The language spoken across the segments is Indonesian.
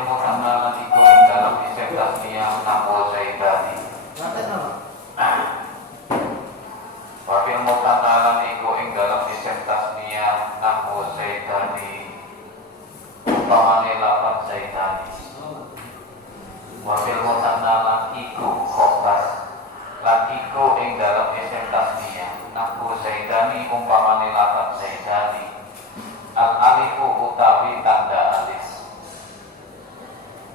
Wafil mutanna lan iku ing dalam isim tasniyah nahwu zaidani. Wafil mutanna lan iku ing dalam isim tasniyah nahwu zaidani umpamane lafaz zaidani. Wafil mutanna lan iku khobar lan iku ing dalam isim tasniyah nahwu zaidani umpamane lafaz zaidani. Al alifu utawi tanda alif.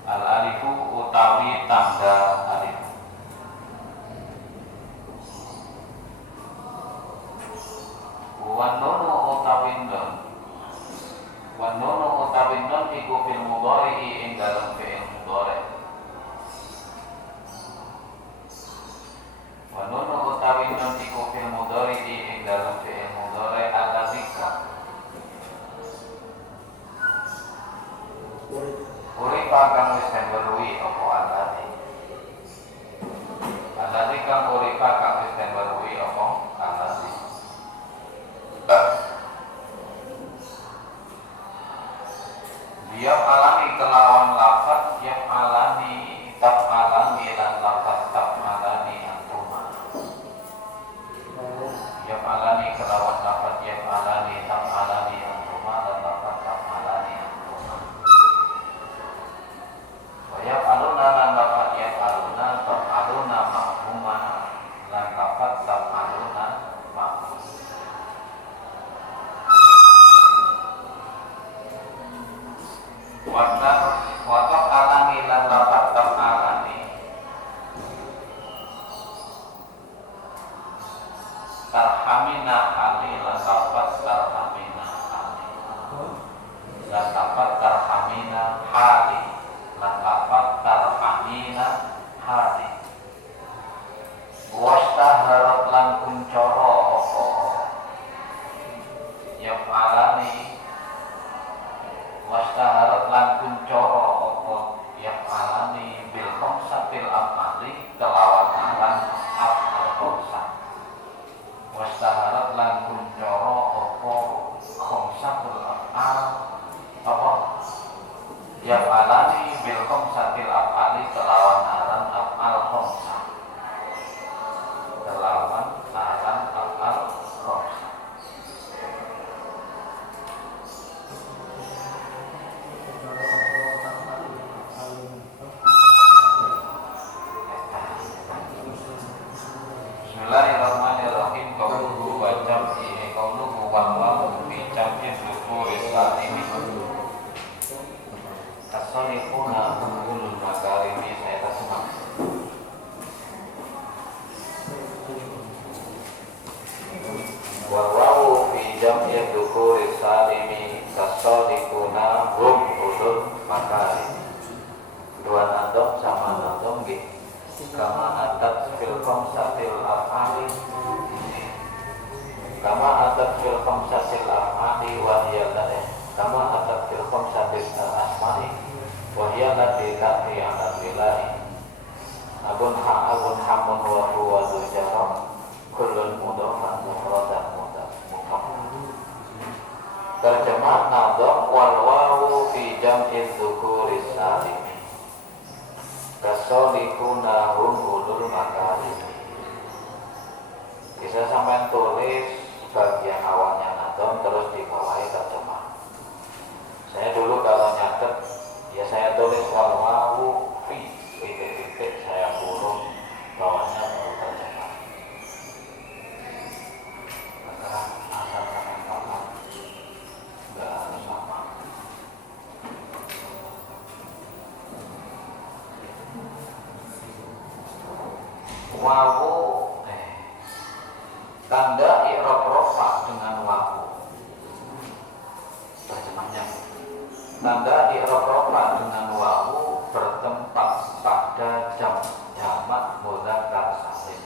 Al alifu utawi tanda alif. Wan nunu utawi nun. Wan nunu utawi nun iku fil mudhari'i ing dalam fi'il mudhari'. Wan nunu utawi nun iku fil mudhari'i ing dalam fi'il mudhari' alladzika. Uripa kang wis den weruhi apa alladzi. Alladzi kang uripa kang wis den weruhi apa alladzi. Dia alami kelawan lafaz yang alami tak alami lan lafaz tak alami antuma. Yang alami kelawan lafaz yang alami tak alami antuma dan lafaz tak alami antuma. Wayab aluna lan lafaz yang aluna tak aluna ma'huma lan lafaz tak aluna ma'hum. Watak alami lan lafaz tak alami tarhamina ali lan lafaz tarhamina ali lan lafaz tarhamina hali lan lafaz tarhamina hali wastaharat lan kuncoro apa yaf'alani wastaharat lan kuncoro apa yaf'alani bil khamsatil af'ali kelawan aran af'al khamsah. Wastaharat lan kuncoro apa khamsatul af'al apa yaf'alani bil khamsatil af'ali kelawan aran af'al khamsah. Kelawan aran af'al khamsah. Bismillahirrahmanirrahim. Qauluhu wa jam'i qauluhu wa wawu fi jam'i dzukuri salimi. Kasalifuna ulul makarimi saya tasma. Wa wawu fi jam'i dzukuri salimi kasalifuna hum ulul makarim. Dua nadom sama nadom nggih. Kama atat fil khamsatil af'ali kama atat fil khamsatil af'ali wa hiya lati kama atat fil khamsatil asma'i wa hiya lati ta'ti 'ala bilahi abun hamun wa huwa dzujara kullun mudhafan mufradan mudhaf. Terjemah nadham wal wawu fi jam'i dzukuri salim kasolihuna hum ulul makarim. Bisa sampai tulis bagian awalnya nadom terus dibawahi terjemah. Saya dulu kalau nyatet ya saya tulis wal wawu fi titik-titik saya kurung bawahnya baru terjemah. Maka asal sampai paham nggak harus sama. Wawu tanda i'rab rafa dengan wawu. Terjemahnya tanda i'rab rafa dengan wawu bertempat pada jamak mudzakkar salim.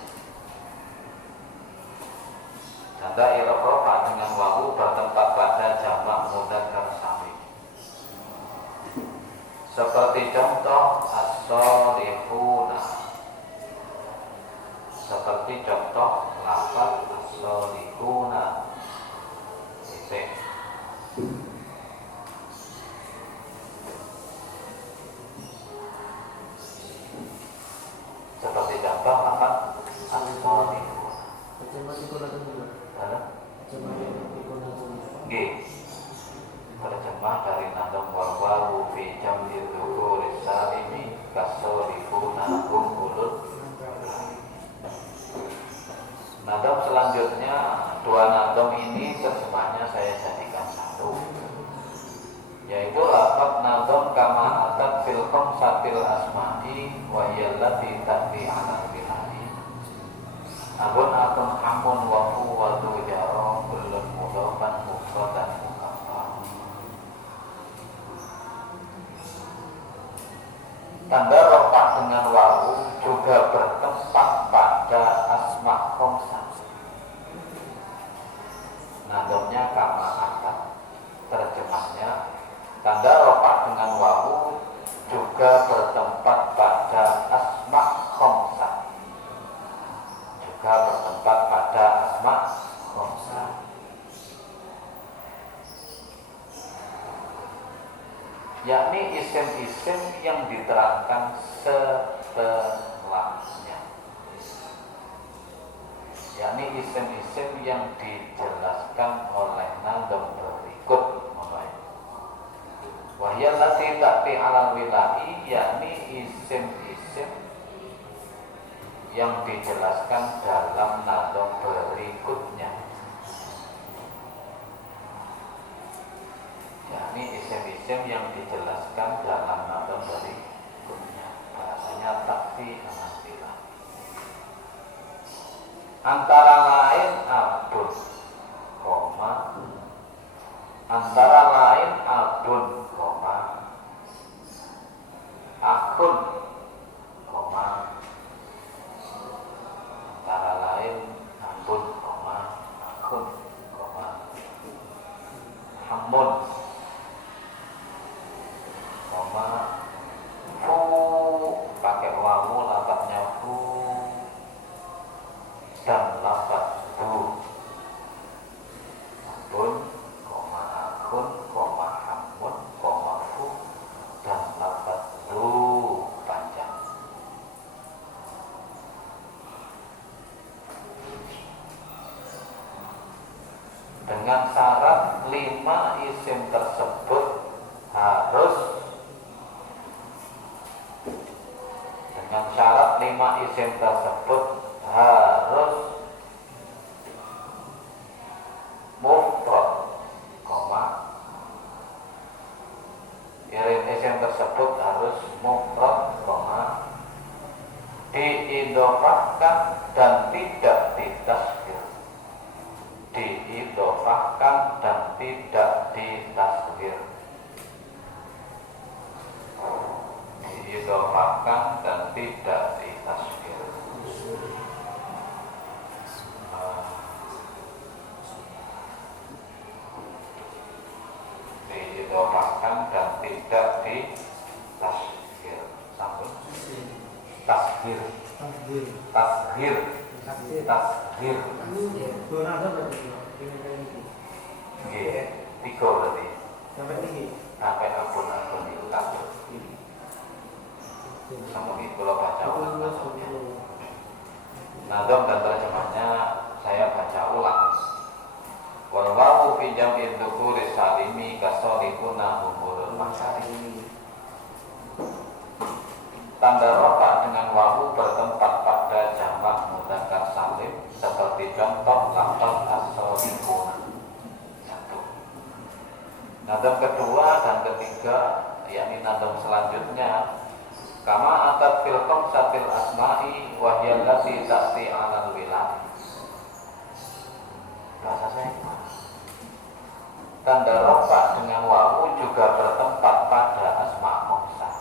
Tanda i'rab rafa dengan wawu bertempat pada jamak mudzakkar salim. Seperti contoh as-solihuna. Seperti contoh lafaz as-solihuna. khamsatil asma'i wa hiya allati ta'ti 'ala al-bila'i abun atun hamun wa quwwatu jara kullun mudhafan mufradan mukaffar. Tanda rofak dengan wawu juga bertempat pada asma khamsah. Nadamnya kama atat. Terjemahnya, tanda rofak dengan wawu juga bertempat pada asma khamsah. Juga bertempat pada asma khamsah. Yakni isim-isim yang diterangkan setelahnya. Yakni isim-isim yang dijelaskan oleh nadam berikut. Wahya lati ta'ti 'alal wila'i, yakni isim-isim yang dijelaskan dalam nadam berikutnya. Yakni isim-isim yang dijelaskan dalam nadam berikutnya. Bahasanya ta'ti 'alal wila'i. Antara lain abun, koma, antara lain abun, koma, akun, koma, antara lain abun, koma, akun, koma, hamun, koma, fu, pakai wawu lafadznya fu, dan lafadz bu, abun, koma, akun, koma, hamun, koma, fu, dan lafadz bu panjang. Dengan syarat 5 isim tersebut harus, dengan syarat 5 isim tersebut harus mufrad, koma, isim tersebut harus mufrad, koma, diidhofahkan dan tidak ditasghir, diidhofahkan dan tidak ditasghir, diidhofahkan dan tidak ditasghir. Diidhofahkan dan tidak ditasghir. Sampun. Tasghir. Tasghir. Tasghir. Nggih, 3 berarti. Sampai akun-akun itu takut. Sampai kula baca ulang. Nadam dan terjemahnya saya baca ulang. Wal wawu fi jam'i dzukuri salimi kasolihuna umurul masyari. Tanda rofa dengan wawu bertempat pada jamak mudzakkar salim seperti contoh lafaz as-solihuna. 1. Nadam kedua dan ketiga, yakni nadam selanjutnya, kama atat fil khamsatil asma'i wa hiya allati ta'ti 'alal wilayah. Bahasa saya. Tanda rofa dengan wawu juga bertempat pada asma khamsah,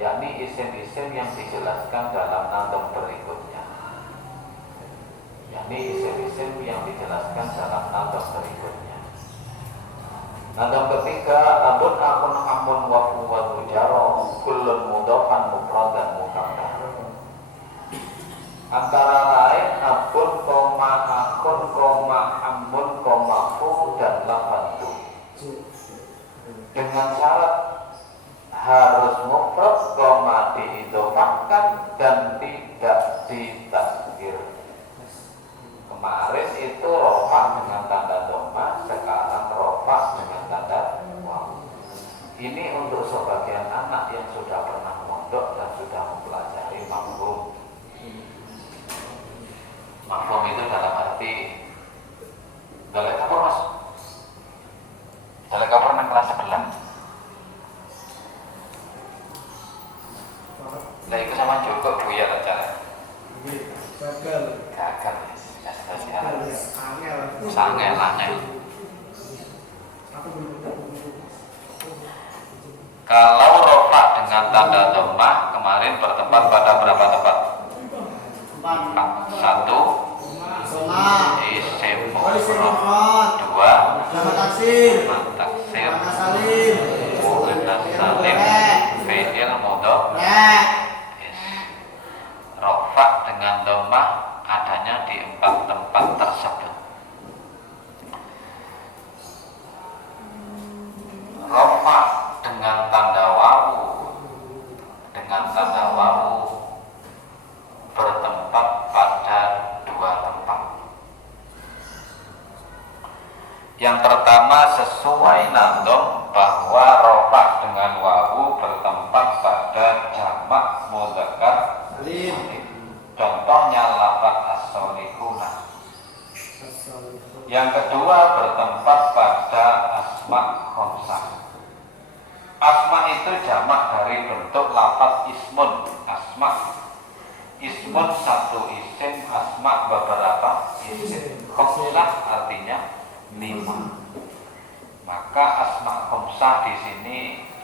yakni isim-isim yang dijelaskan dalam nadam berikutnya. Yakni isim-isim yang dijelaskan dalam nadam berikutnya. Nadam ketiga, abun akun hamun wa fuwatu jaro kullun mudhafan mufradan mukaddar. Antara lain abun, koma, akun, koma, hamun, koma, fu, dan lafadzu. Dengan syarat harus mufrad, koma, diidhofahkan dan tidak ditasghir. Kemarin itu rofa dengan tanda dhamma, sekarang rofa dengan tanda wawu. Ini untuk sebagian anak yang sudah pernah mondok dan sudah mempelajari mafhum. Mafhum itu dalam arti dalek apa mas? Dalek apa nang kelas sebelah? Lah itu sama cukup buya aja. Gagal. Gagal. Angel. Sangel angel. Kalau rofa dengan tanda dhammah kemarin bertempat pada berapa tempat? 1 isim mufrad, 2 Jamak taksir, taksir, muannas salim, muannas salim, fi'il mudhari. Rofa dengan dhammah adanya di 4 tempat tersebut. Rofa dengan tanda wawu bertempat pada 2 tempat. Yang pertama sesuai nazam bahwa rofa dengan wawu bertempat pada jamak mudzakkar salim. Contohnya lafaz as-solihuna. Yang kedua bertempat pada asma khamsah. Asma itu jamak dari bentuk lafaz ismun. Ismun satu isim, asma beberapa isim. Khamsah artinya 5. Maka asma khamsah di sini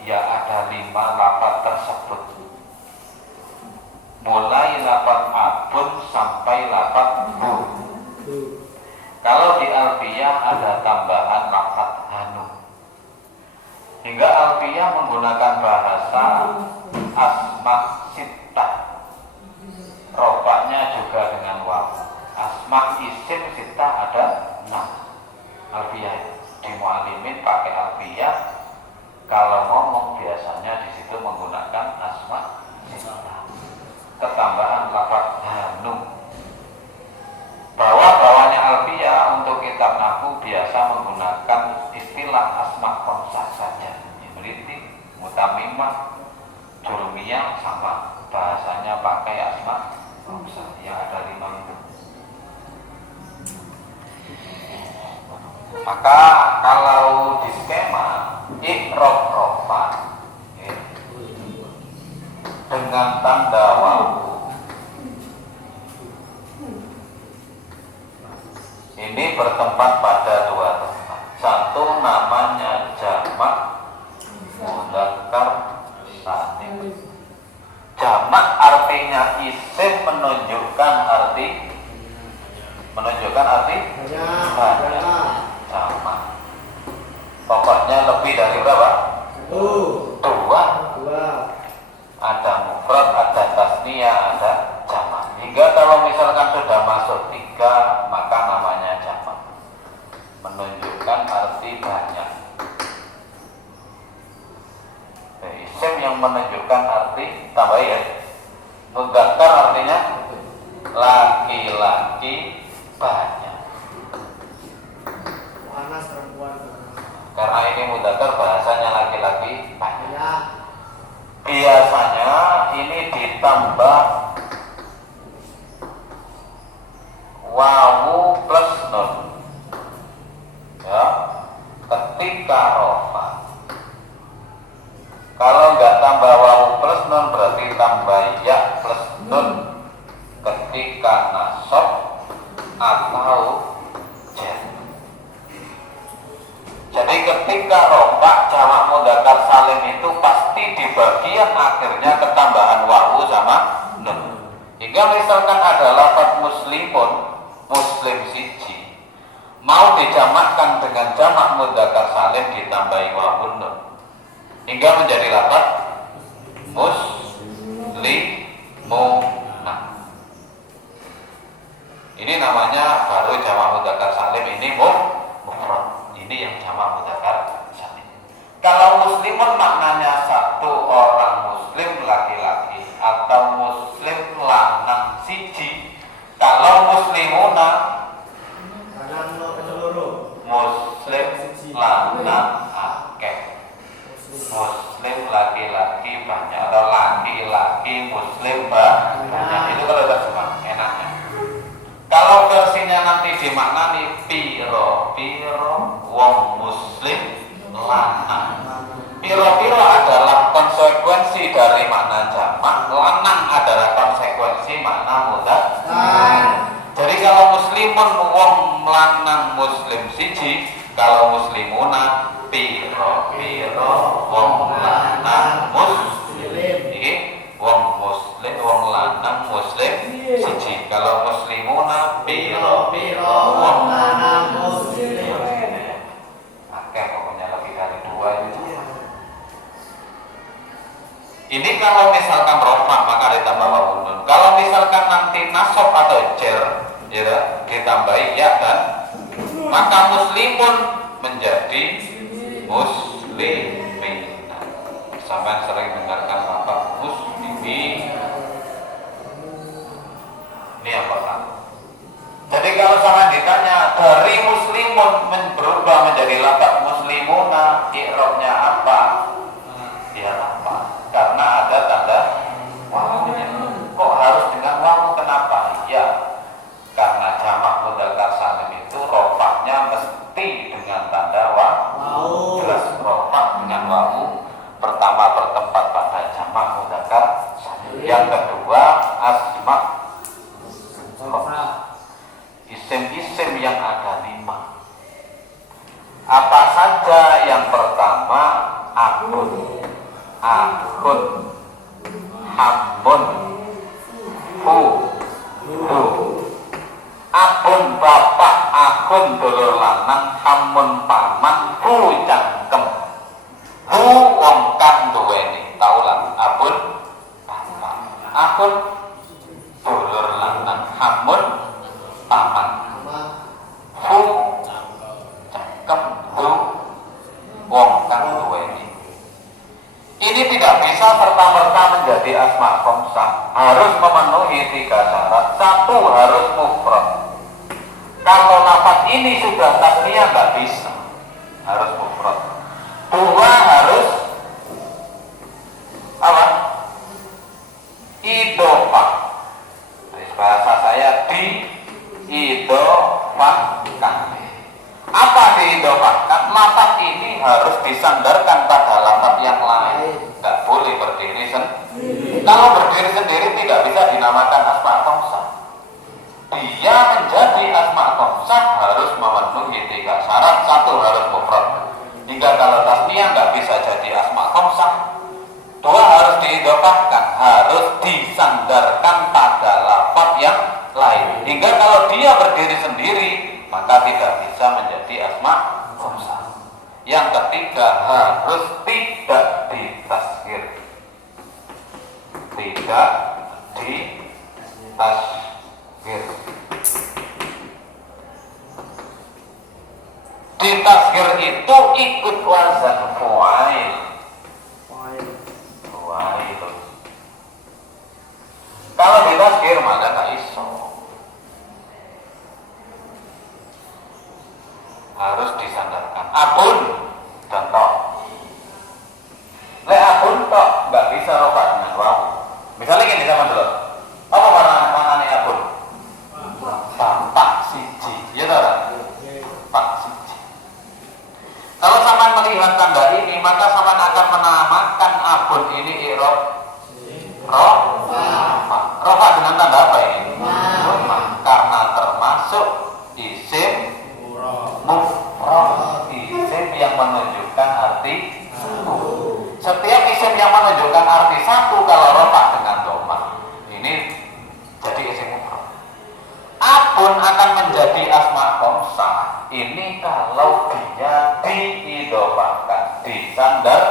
ya ada 5 lafaz tersebut. Mulai lafaz abun sampai lafaz bu. Kalau di alfiyah ada tambahan lafaz hanu. Hingga alfiyah menggunakan bahasa asma sittah. Rofaknya juga dengan wawu. Asma isim sittah ada 6. Alfiyah di mu'alimin pakai alfiyah. Kalau ngomong biasanya di situ menggunakan asma sittah. Ketambahan lafaz hanu. Bawahnya alfiyah untuk kitab nahwu biasa menggunakan istilah asma khamsah saja. Imriti, mutamimah, jurumiyah sama bahasanya pakai asma khamsah yang ada 5 itu. Maka kalau di skema i'rab rofa dengan tanda wawu ini bertempat pada 2 tempat. Satu namanya jamak mudzakkar salim. Jamak artinya isim menunjukkan arti banyak. Jamak. Pokoknya lebih dari berapa? 2. Ada mufrad, ada tasniyah, ada jamak. Hingga kalau misalkan sudah masuk 3, maka namanya jamak. Menunjukkan arti banyak. Isim yang menunjukkan arti tambah ya. Mudzakkar artinya laki-laki banyak. Muannas perempuan. Karena ini mudzakkar bahasanya laki-laki banyak. Biasanya ini ditambah wawu plus nun. Ya, ketika rofa. Kalau nggak tambah wawu plus nun berarti tambah ya plus nun. Ketika nasab atau jar. Jadi ketika rofa jamak mudzakkar salim itu pasti di bagian akhirnya ketambahan wawu sama nun. Hingga misalkan ada lafaz muslimun, muslim siji, mau dijamakkan dengan jamak mudzakkar salim ditambahi wawu nun. Hingga menjadi lafaz muslimuna. Ini namanya baru jamak mudzakkar salim, ini mufrad. Ini yang jamak mudzakkar salim. Kalau muslimun maknanya satu orang muslim laki-laki atau muslim lanang siji. Kalau muslimuna muslim lanang akeh. Muslim laki-laki banyak atau laki-laki muslim banyak. Itu kalau terjemah enaknya. Kalau versinya nanti dimaknani piro-piro wong muslim lanang. Piro-piro adalah konsekuensi dari makna jamak, lanang lanang adalah konsekuensi makna mudah. Jadi kalau muslimun wong lanang muslim siji, kalau muslimuna piro wong lanang muslim. Iki wong muslim wong lanang muslim siji. Kalau muslimuna piro wong lanang muslim. Oke, pokoknya lebih dari 2 itu. Ini kalau misalkan rofa maka ditambah wawu nun. Kalau misalkan nanti nasab atau jar ya ditambahi ya dan maka muslimun menjadi muslimin. Sampai sering dengarkan kata muslimin. Ini yang pertama. Jadi kalau sama ditanya dari muslimun berubah menjadi lafaz muslimuna, i'rabnya apa? Ya apa? Karena ada tanda wawunya. Kok harus dengan wawu? Kenapa? Ya, karena jamak mudzakkar salim itu rofaknya mesti dengan tanda wawu. Jelas rofak dengan wawu. Pertama bertempat pada jamak mudzakkar salim. Yang kedua asma isim-isim yang ada 5. Apa saja? Yang pertama akun, hamun, hu. Akun bapak, akun dulur lanang, hamun paman, hu cangkem. Hu wong kang duweni, taulan abun paman. Akun dulur lanang, hamun paman, hu cangkem, hu wong kang duweni. Ini tidak bisa serta-merta menjadi asma khamsah. Harus memenuhi 3 syarat. 1 harus mufrad. Kalau lafaz ini sudah tasniyah nggak bisa. Harus mufrad. 2 harus apa? Idhofah. Bahasa saya diidhofahkan. Apa diidhofahkan? Lafaz ini harus disandarkan pada lafaz yang lain. Tidak boleh berdiri sendiri. Kalau berdiri sendiri tidak bisa dinamakan asma khamsah. Dia menjadi asma khamsah harus memenuhi 3 syarat. 1 harus mufrad. Hingga kalau tasniyah nggak bisa jadi asma khamsah. 2 harus diidhofahkan, harus disandarkan pada lafaz yang lain. Hingga kalau dia berdiri sendiri maka tidak bisa menjadi asma khamsah. Yang ketiga harus tidak ditashkhir. Tidak ditashkhir. Ditashkhir itu ikut wazan fu'ail. Kalau ditashkhir maka tak iso. Harus disandarkan. Abun contoh. Le abun tok nggak bisa rofa dengan wawu. Misalnya gini sama dulu. Apa warna abun? Pak siji. Ya saudara. Pak siji. Kalau sama melihat tanda ini maka sama akan menamakan abun ini i'rab rofa dengan tanda apa ini? Karena termasuk isim mufrad, isim yang menunjukkan arti satu. Setiap isim yang menunjukkan arti satu kalau rofa dengan dhamma ini jadi isim mufrad. Abun akan menjadi asma khamsah ini kalau dia diidhofahkan, disandar.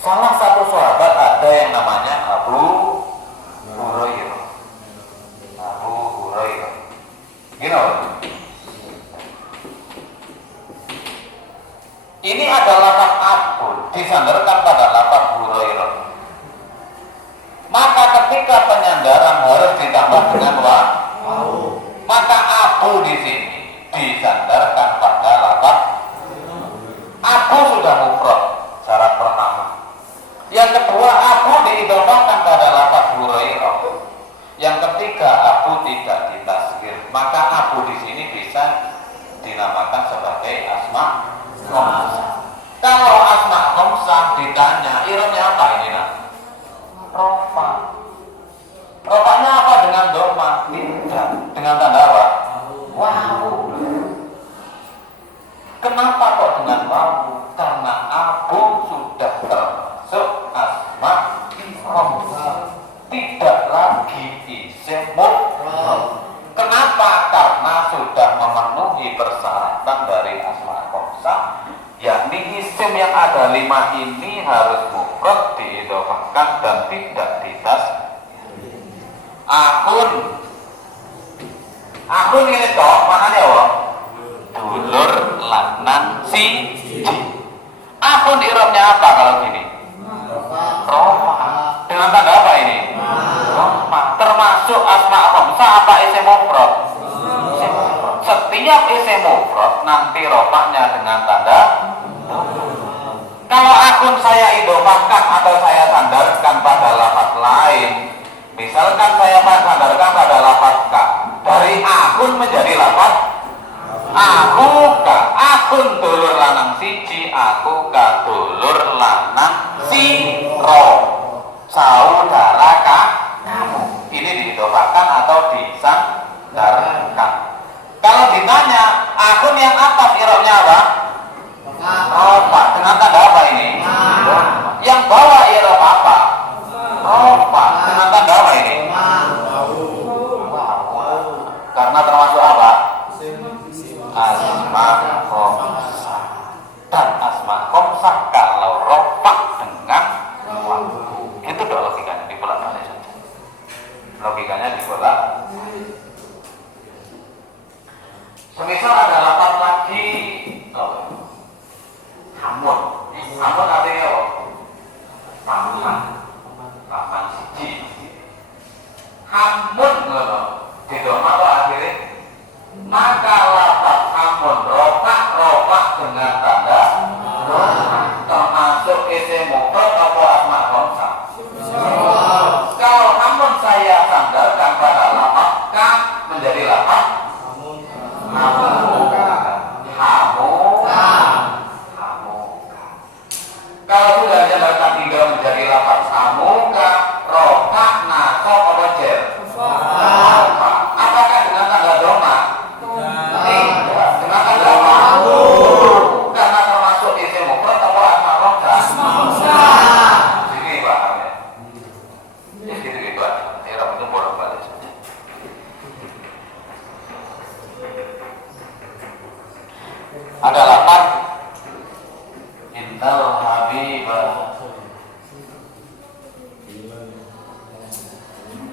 Salah satu sahabat ada yang namanya Abu Hurairah. Abu Hurairah. Gini. Ini adalah lafaz abun disandarkan pada lafaz Hurairah. Maka ketika penyandaran harus ditambah dengan wawu. Maka abu di sini disandarkan pada lafaz abu sudah mufrad syarat pertama. Yang kedua abu diidhofahkan pada lafaz Hurairah. Yang ketiga abu tidak ditashkhir. Maka abu di sini bisa dinamakan sebagai asma khamsah. Kalau asma khamsah ditanya i'rabnya apa ini nak? rofa. Rofanya apa dengan doma? Tidak. Dengan tanda apa? Wawu. Kenapa kok dengan wawu? Karena Abu sudah termasuk asma khamsah, tidak lagi isim mufrad. Kenapa? Karena sudah memenuhi persyaratan dari asma khamsah, yakni isim yang ada 5 ini harus mufrad, diidhofahkan dan tidak ditas. Akun ini toh maknanya apa? Dulur lanang siji. Akun irobnya apa kalau gini? Rofa. Dengan tanda apa ini? Rofa. Termasuk asma khamsah apa isim mufrad? Setiap isim mufrad nanti rofanya dengan tanda. Kalau akun saya idhofahkan atau saya sandarkan pada lafaz lain, misalkan saya sandarkan pada lafaz ka, dari akun menjadi lafaz akun dulur lanang siji, aku ka dulur lanang siro, saudara kamu. Ini diidhofahkan atau disandarkan. Kalau ditanya akun yang atas irobnya apa? Rofa. Dengan tanda apa ini? Yang bawah irob apa? Rofa. Dengan tanda apa ini? Karena termasuk apa? Asma khamsah. Dan asma khamsah kalau rofa dengan wawu, itu doa logikanya dibolak-balik saja. Logikanya dibolak. Semisal ada lafaz lagi hamun. Hamun artinya apa? Paman siji. Hamun ngono. Didoma apa akhirnya? Maka lafaz hamun rofa dengan tanda termasuk isim mufrad atau asma khamsah. Kalau hamun saya sandarkan pada lafaz ka menjadi lafaz kalau sudah disandarkan hingga menjadi lafaz hamuka, rofa, nasab, apa jer? Apakah dengan tanda doma? Tidak. Dengan tanda apa? Karena termasuk isim mufrad atau asma khamsah. Ini pahamnya. Ya gitu-gitu aja. Irab itu bolak-balik saja. Ada lafaz innal habibah.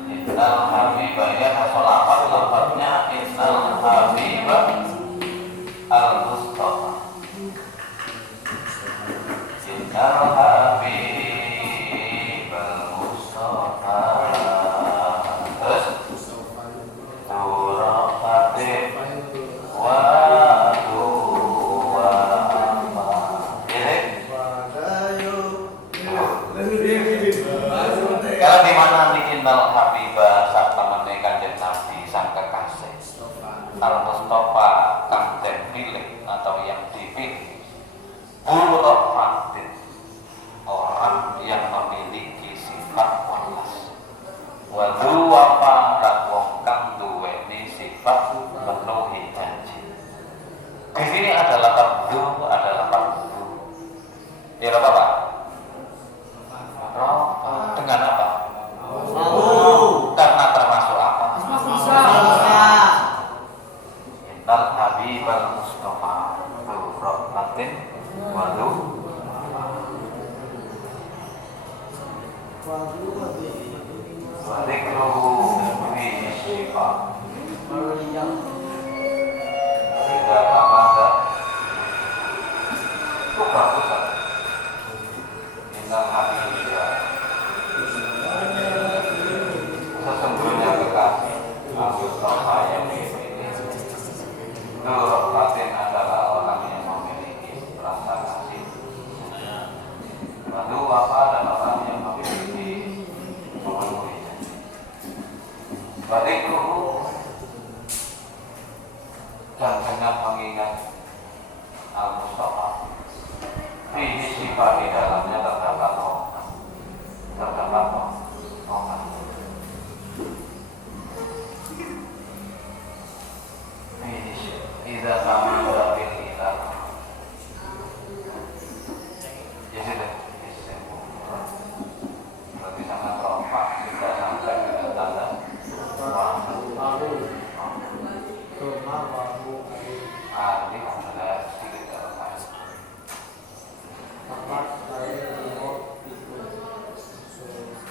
Innal habibah ini asal lafaznya innal habibah al-mustafa. Innal habibah al-mustafa. Terus surah Fatih wa kalau di mana innal habibah saat temene kanjeng Nabi sang kekasih al-Mustafa kang den pilih atau yang dipilih Fatin, orang yang memiliki sifat welas wadu wafa dan wong kang duweni sifat memenuhi janji. Di sini adalah tabdu, adalah tabdu. Ya apa Pak? Dengan apa? Karena termasuk apa? Innal habibal mustafa rahmatin wadu wa dzikruhu fi syifa. Tidak apa-apa. Itu bagus. Innal habibah sesungguhnya kekasih al-Mustafa yang memiliki Nur Fatin adalah orang yang memiliki rasa kasih. Lalu apa adalah orang yang memiliki memenuhi janji. Badikuhu dan dengan mengingat al-Mustafa fihi sifat di dalamnya terdapat rahmat.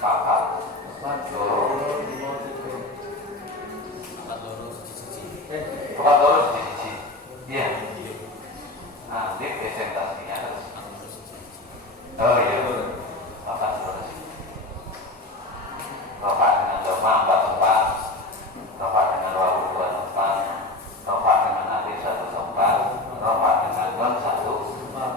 papat Empat loro loro lima tiga. papat loro siji iya nanti presentasinya harus oh iya papat loro Bapak dengan doma 44 Bapak dengan wawu 24 Bapak dengan alif 14 Bapak dengan nun 1 Empat.